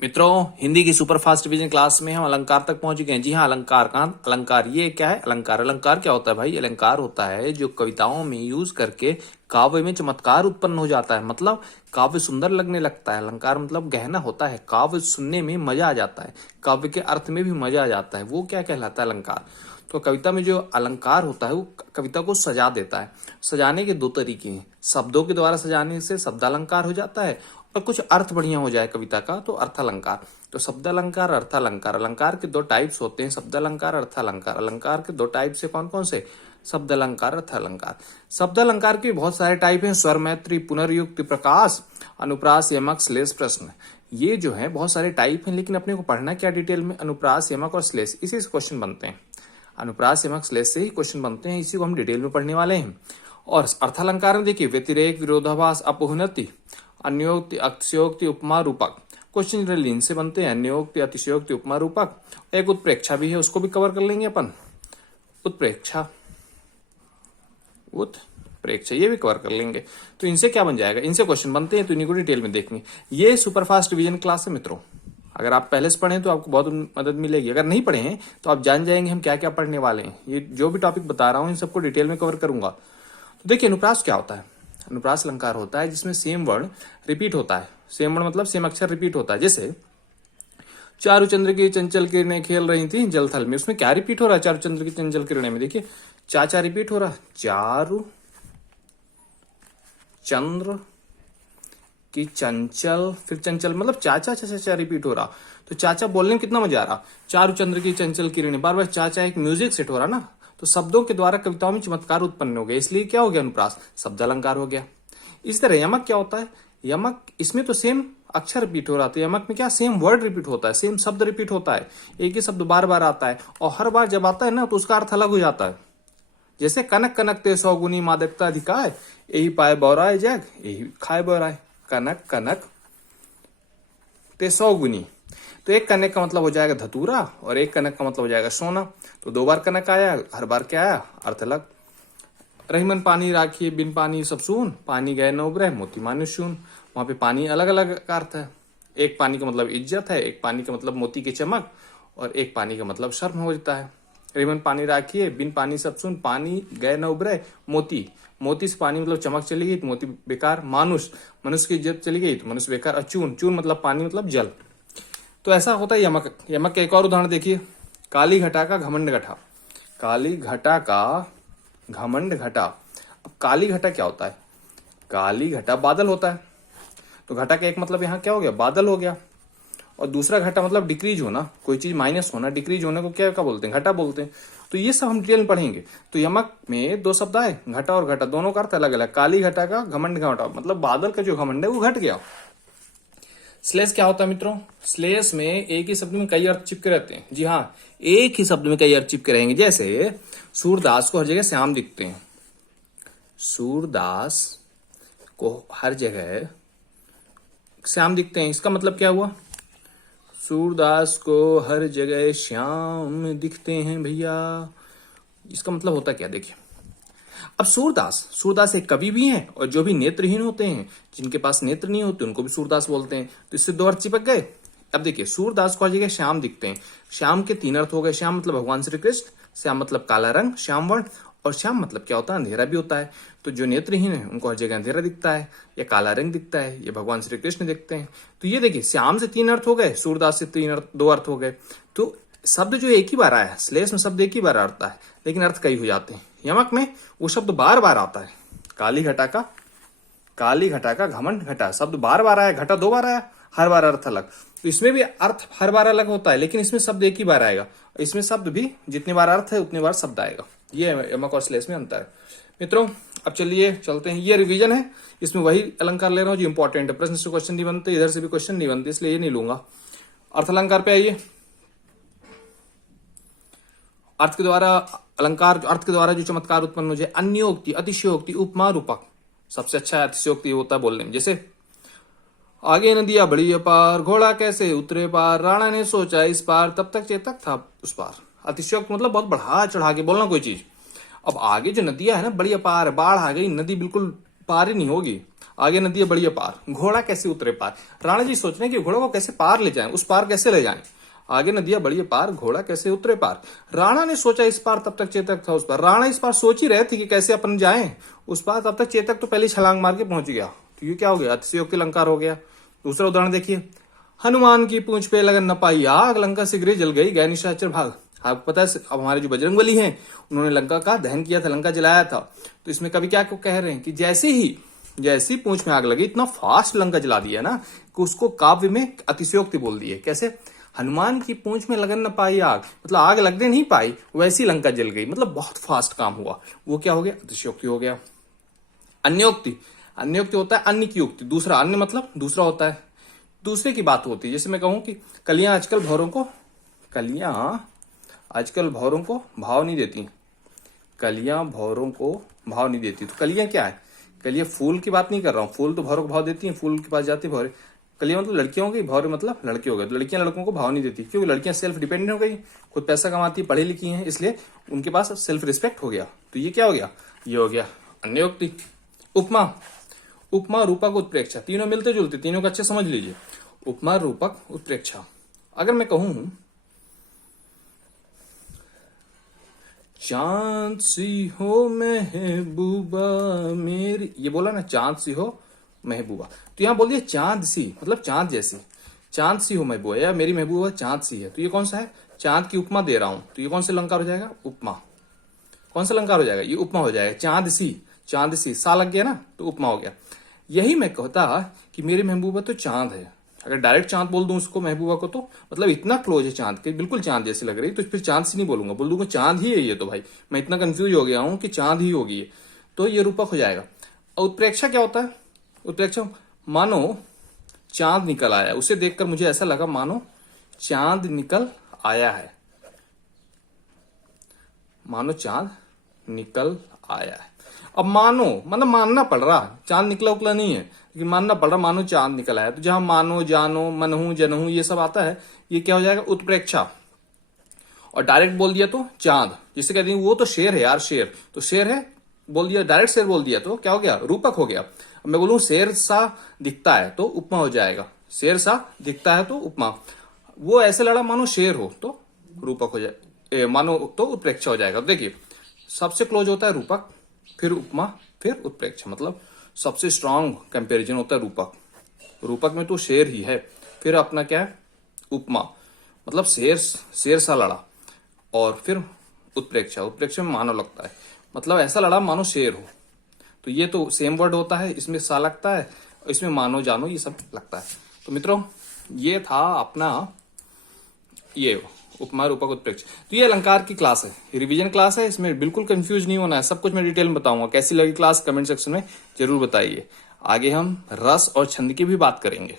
मित्रों, हिंदी की super fast division class में हम अलंकार तक पहुंच गए हैं। जी हाँ, अलंकार कहाँ? अलंकार ये क्या है? अलंकार अलंकार क्या होता है भाई? अलंकार होता है जो कविताओं में यूज करके काव्य में चमत्कार उत्पन्न हो जाता है, मतलब काव्य सुंदर लगने लगता है। अलंकार मतलब गहना होता है, काव्य सुनने में मजा आ जाता है, काव्य के अर्थ में भी मजा आ जाता है। वो क्या कहलाता है? अलंकार। तो कविता में जो अलंकार होता है वो कविता को सजा देता है। सजाने के दो तरीके हैं। शब्दों के द्वारा सजाने से शब्दालंकार हो जाता है, और कुछ अर्थ बढ़िया हो जाए कविता का तो अर्थालंकार। तो शब्दालंकार, अर्थालंकार। अलंकार के दो टाइप्स होते हैं, शब्दालंकार, अर्थालंकार। अलंकार के दो टाइप से कौन कौन से? शब्दालंकार, अर्थालंकार। शब्दालंकार के बहुत सारे टाइप हैं: स्वर, मैत्री, पुनर्युक्ति, प्रकाश, अनुप्रास, यमक, श्लेष, प्रश्न। ये जो है बहुत सारे टाइप हैं, लेकिन अपने को पढ़ना क्या डिटेल में? अनुप्रास, यमक और श्लेष, इसी से क्वेश्चन बनते हैं। अनुप्रास, यमक, श्लेष से ही क्वेश्चन बनते हैं, इसी को हम डिटेल में पढ़ने वाले हैं। और अर्थालंकार में देखिए, व्यतिरेक, विरोधाभास, अपोहनति, अन्योक्ति, अतिशयोक्ति, उपमा, रूपक। क्वेश्चन जनरली इनसे बनते हैं: अन्योक्ति, अतिशयोक्ति, उपमा, रूपक। एक उत्प्रेक्षा भी है, उसको भी कवर कर लेंगे अपन। उत्प्रेक्षा, उत्प्रेक्षा ये भी कवर कर लेंगे। तो इनसे क्या बन जाएगा? इनसे क्वेश्चन बनते हैं, तो इन्हीं को डिटेल में देखेंगे। ये सुपरफास्ट डिवीजन क्लास है मित्रों। अगर आप पहले से पढ़े तो आपको बहुत मदद मिलेगी। अगर नहीं पढ़े हैं तो आप जान जाएंगे हम क्या क्या पढ़ने वाले हैं। ये जो भी टॉपिक बता रहा हूं इन सबको डिटेल में कवर करूंगा। तो देखिए, अनुप्रास क्या होता है? अनुप्रास अलंकार होता है जिसमें सेम वर्ड रिपीट होता है। सेम वर्ड मतलब सेम अक्षर रिपीट होता है। जैसे चारु चंद्र की चंचल किरणें खेल रही थी जलथल में, उसमें क्या रिपीट हो रहा है? चारु चंद्र की चंचल किरणें में देखिए चाचा रिपीट हो रहा है। चारु चंद्र की चंचल, फिर चंचल मतलब चाचा, चाचा रिपीट हो रहा। तो चाचा बोलने में कितना मजा आ रहा। चारु चंद्र की चंचल किरणें, बार बार चाचा, एक म्यूजिक सेट हो रहा ना। तो शब्दों के द्वारा कविताओं में चमत्कार उत्पन्न हो गया, इसलिए क्या हो गया? अनुप्रास, शब्दालंकार हो गया। इस तरह यमक क्या होता है? यमक, इसमें तो सेम अक्षर रिपीट हो रहा था। यमक में क्या? सेम वर्ड रिपीट होता है, सेम शब्द रिपीट होता है, एक ही शब्द बार बार आता है, और हर बार जब आता है ना तो उसका अर्थ अलग हो जाता है। जैसे कनक कनक ते 100 गुनी मादकता अधिकाय, यही पाए बौराय जग, यही खाए बौराय। कनक कनक ते 100 गुनी, तो एक कनक का मतलब हो जाएगा धतूरा, और एक कनक का मतलब हो जाएगा सोना। तो दो बार कनक आया, हर बार क्या आया? अर्थ अलग। रहीमन पानी राखिए बिन पानी सब सून, पानी गए न उबरे मोती मानुष शून। वहां पे पानी अलग अलग का अर्थ है। एक पानी का मतलब इज्जत है, एक पानी का मतलब मोती की चमक, और एक पानी का मतलब शर्म हो जाता है। रहीमन पानी राखिए बिन पानी सब सून, पानी गए न उबरे मोती, मोती से पानी मतलब चमक चली गई तो मोती बेकार। मानुष, मनुष्य की इज्जत चली गई तो मनुष्य बेकार। चून, चून मतलब पानी मतलब जल। तो ऐसा होता है यमक। यमक का एक और उदाहरण देखिए, काली घटा का घमंड घटा। काली घटा का घमंड घटा। अब काली घटा क्या होता है? काली घटा बादल होता है। तो घटा का एक मतलब यहाँ क्या हो गया? बादल हो गया। और दूसरा घटा मतलब डिक्रीज होना, कोई चीज माइनस होना, डिक्रीज होने को क्या बोलते हैं? घटा बोलते हैं। तो ये सब हम डिटेल में पढ़ेंगे। तो यमक में दो शब्द आए, घटा और घटा, दोनों का अर्थ अलग अलग। काली घटा का घमंड घटा मतलब बादल का जो घमंड है वो घट गया। श्लेष क्या होता है मित्रों? श्लेष में एक ही शब्द में कई अर्थ चिपके रहते हैं। जी हाँ, एक ही शब्द में कई अर्थ चिपके रहेंगे। जैसे सूरदास को हर जगह श्याम दिखते हैं। सूरदास को हर जगह श्याम दिखते हैं, इसका मतलब क्या हुआ? सूरदास को हर जगह श्याम दिखते हैं भैया, इसका मतलब होता क्या? देखिए, अब सूरदास एक कवि भी हैं, और जो भी नेत्रहीन होते हैं, जिनके पास नेत्र नहीं होते, उनको भी सूरदास बोलते हैं। तो इससे दो अर्थ चिपक गए। अब देखिए, सूरदास को हर जगह श्याम दिखते हैं। श्याम के तीन अर्थ हो गए। श्याम मतलब भगवान श्री कृष्ण, श्याम मतलब काला रंग, श्याम वर्ण, और श्याम मतलब क्या होता है? अंधेरा भी होता है। तो जो नेत्रहीन है उनको हर जगह अंधेरा दिखता है, या काला रंग दिखता है, या भगवान श्री कृष्ण दिखते हैं। तो ये देखिए, श्याम से तीन अर्थ हो गए, सूरदास से दो अर्थ हो गए। तो शब्द जो एक ही बार आया है, श्लेष में शब्द एक ही बार आता है, लेकिन अर्थ कई हो जाते हैं। यमक में वो शब्द बार बार आता है। काली घटा का घमंड घटा, शब्द बार बार आया, घटा दो बार आया, हर बार अर्थ अलग। तो इसमें भी अर्थ हर बार अलग होता है, लेकिन इसमें शब्द एक ही बार आएगा। इसमें शब्द भी जितनी बार अर्थ है उतनी बार शब्द आएगा। ये यमक और श्लेष में अंतर है मित्रों। अब चलिए चलते हैं, ये रिवीजन है, इसमें वही अलंकार ले रहा हूं जो इंपॉर्टेंट है। प्रश्न से क्वेश्चन नहीं बनते, इधर से भी क्वेश्चन नहीं बनते, इसलिए ये नहीं लूंगा। अर्थ अलंकार पे आइए। अर्थ के द्वारा अलंकार, अर्थ के द्वारा जो चमत्कार उत्पन्न हो जाए: अन्योक्ति, अतिशयोक्ति, उपमा, रूपक। सबसे अच्छा अतिशयोक्ति होता है बोलने में। जैसे आगे नदियां बड़ी अपार, घोड़ा कैसे उतरे पार, राणा ने सोचा इस पार, तब तक चेतक था उस पार। अतिशयोक्ति मतलब बहुत बढ़ा चढ़ा के बोलना कोई चीज। अब आगे जो नदियां है ना, बड़ी अपार, बाढ़ आ गई, नदी बिल्कुल पार ही नहीं होगी। आगे नदी है बढ़िया पार, घोड़ा कैसे उतरे पार। राणा जी सोच रहे हैं कि घोड़ा को कैसे पार ले जाएं, उस पार कैसे ले जाएं। आगे नदियां बढ़िया पार, घोड़ा कैसे उतरे पार। राणा ने सोचा इस पार, तब तक चेतक था उस पार। राणा इस पार सोच ही रहे थे कि कैसे अपन जाएं उस पार, तब तक चेतक तो पहले छलांग मार के पहुंच गया। तो ये क्या हो गया, अतिशयोक्ति अलंकार हो गया। दूसरा उदाहरण देखिए, हनुमान की पूंछ पे लगन न पाई आग, लंका शीघ्र जल गई, गए निशाचर भाग। आपको पता है अब हमारे जो बजरंगबली हैं उन्होंने लंका का दहन किया था, लंका जलाया था। तो इसमें कवि क्या कह रहे हैं कि जैसी पूंछ में आग लगी, इतना फास्ट लंका जला दिया ना कि उसको काव्य में अतिशयोक्ति बोल दी है। कैसे, हनुमान की पूंछ में लगन न पाई आग, मतलब आग लगने नहीं पाई, वैसी लंका जल गई, मतलब बहुत फास्ट काम हुआ। वो क्या हो गया, अतिशयोक्ति हो गया। अन्योक्ति, अन्योक्ति होता है अन्य की युक्ति, दूसरा, अन्य मतलब दूसरा होता है, दूसरे की बात होती है। जैसे मैं कहूं कि कलियां आजकल भौरों को भाव नहीं देती, कलियां भौरों को भाव नहीं देती। तो कलियां क्या है, कलियां फूल की बात नहीं कर रहा हूं, फूल तो भौरों को भाव देती हैं, फूल के पास जाती है भौरे। कलियां मतलब लड़कियों की, भौरे मतलब लड़के हो गए। तो लड़कियां लड़कों को भाव नहीं देती, क्योंकि लड़कियां सेल्फ डिपेंडेंट हो गई, खुद पैसा कमाती है, पढ़ी लिखी हैं, इसलिए उनके पास सेल्फ रिस्पेक्ट हो गया। तो ये क्या हो गया, ये हो गया अन्योक्ति। उपमा, उपमा रूपक उत्प्रेक्षा, तीनों मिलते जुलते, तीनों को अच्छे समझ लीजिए। उपमा रूपक उत्प्रेक्षा, अगर मैं कहूं चांद सी हो महबूबा मेरी, ये बोला ना चांद सी हो महबूबा, तो यहां बोल दिया चांद सी, मतलब चांद जैसी, चांद सी हो महबूबा, या मेरी महबूबा चांद सी है। तो ये कौन सा है, चांद की उपमा दे रहा हूं, तो ये कौन सा अलंकार हो जाएगा, उपमा। कौन सा अलंकार हो जाएगा, ये उपमा हो जाएगा। चांद सी, चांद सी, सा लग गया ना, तो उपमा हो गया। यही मैं कहता कि मेरी महबूबा तो चांद है, अगर डायरेक्ट चांद बोल दूं उसको, महबूबा को, तो मतलब इतना क्लोज है चांद के, बिल्कुल चांद जैसी लग रही, तो फिर चांद सी नहीं बोलूंगा, बोल दूंगा चांद ही है ये। तो भाई मैं इतना कंफ्यूज हो गया हूं कि चांद ही होगी ये, तो ये रूपक हो जाएगा। और उत्प्रेक्षा क्या होता है, उत्प्रेक्षा मानो चांद निकल आया, उसे देखकर मुझे ऐसा लगा मानो चांद निकल आया है, मानो चांद निकल आया है। अब मानो मतलब मानना पड़ रहा, चांद निकला उकला नहीं है, लेकिन मानना पड़ रहा, मानो चांद निकला है। तो जहां मानो, जानो, मनहू, जनहू ये सब आता है, ये क्या हो जाएगा, उत्प्रेक्षा। और डायरेक्ट बोल दिया तो चांद, जिसे कहते हैं वो तो शेर है यार, शेर तो शेर है बोल दिया, डायरेक्ट शेर बोल दिया तो क्या हो गया, रूपक हो गया। अब मैं बोलूं शेर सा दिखता है तो उपमा हो जाएगा, शेर सा दिखता है तो उपमा। वो ऐसे लड़ा मानो शेर हो तो रूपक हो जाए, मानो तो उत्प्रेक्षा हो जाएगा। देखिए सबसे क्लोज होता है रूपक, फिर उपमा, फिर उत्प्रेक्षा, मतलब सबसे स्ट्रांग कंपैरिजन होता है रूपक। रूपक में तो शेर ही है, फिर अपना क्या है उपमा, मतलब शेर सा लड़ा, और फिर उत्प्रेक्षा, उत्प्रेक्षा में मानो लगता है, मतलब ऐसा लड़ा मानो शेर हो। तो ये तो सेम वर्ड होता है, इसमें सा लगता है, इसमें मानो, जानो ये सब लगता है। तो मित्रों ये था अपना ये उपमा रूपक उत्प्रेक्षा। तो ये अलंकार की क्लास है, रिवीजन क्लास है, इसमें बिल्कुल कंफ्यूज नहीं होना है, सब कुछ मैं डिटेल में बताऊंगा। कैसी लगी क्लास कमेंट सेक्शन में जरूर बताइए। आगे हम रस और छंद की भी बात करेंगे।